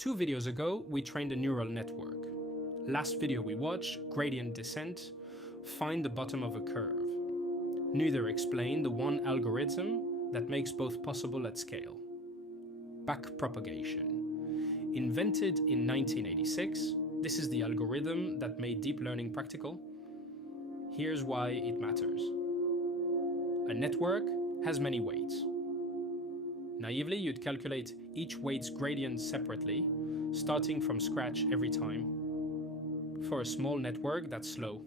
2 videos ago, we trained a neural network. Last video we watched, gradient descent, find the bottom of a curve. Neither explained the one algorithm that makes both possible at scale. Backpropagation. Invented in 1986, this is the algorithm that made deep learning practical. Here's why it matters. A network has many weights. Naively, you'd calculate each weight's gradient separately, starting from scratch every time. For a small network, that's slow.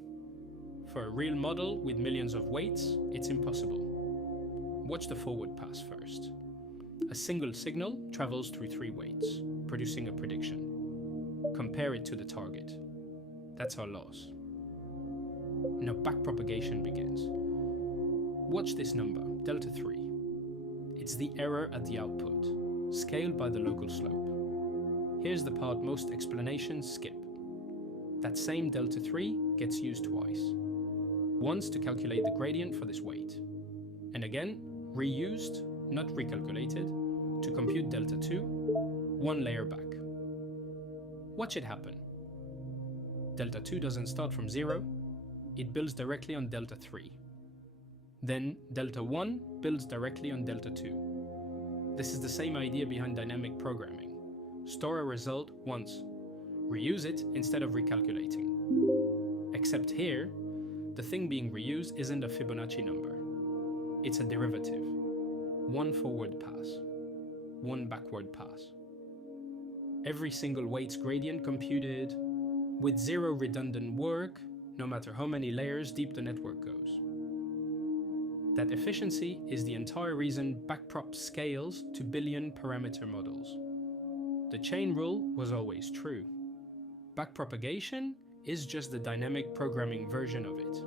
For a real model with millions of weights, it's impossible. Watch the forward pass first. A single signal travels through 3 weights, producing a prediction. Compare it to the target. That's our loss. Now backpropagation begins. Watch this number, delta 3. It's the error at the output, scaled by the local slope. Here's the part most explanations skip. That same delta 3 gets used twice. Once to calculate the gradient for this weight. And again, reused, not recalculated, to compute delta 2, 1 layer back. Watch it happen. Delta 2 doesn't start from 0, it builds directly on delta 3. Then delta 1 builds directly on delta 2. This is the same idea behind dynamic programming. Store a result once, reuse it instead of recalculating. Except here, the thing being reused isn't a Fibonacci number. It's a derivative. 1 forward pass, 1 backward pass. Every single weight's gradient computed with 0 redundant work, no matter how many layers deep the network goes. That efficiency is the entire reason backprop scales to billion parameter models. The chain rule was always true. Backpropagation is just the dynamic programming version of it.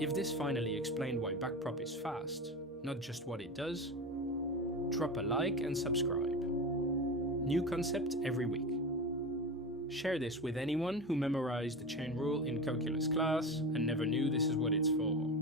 If this finally explained why backprop is fast, not just what it does, drop a like and subscribe. New concept every week. Share this with anyone who memorized the chain rule in calculus class and never knew this is what it's for.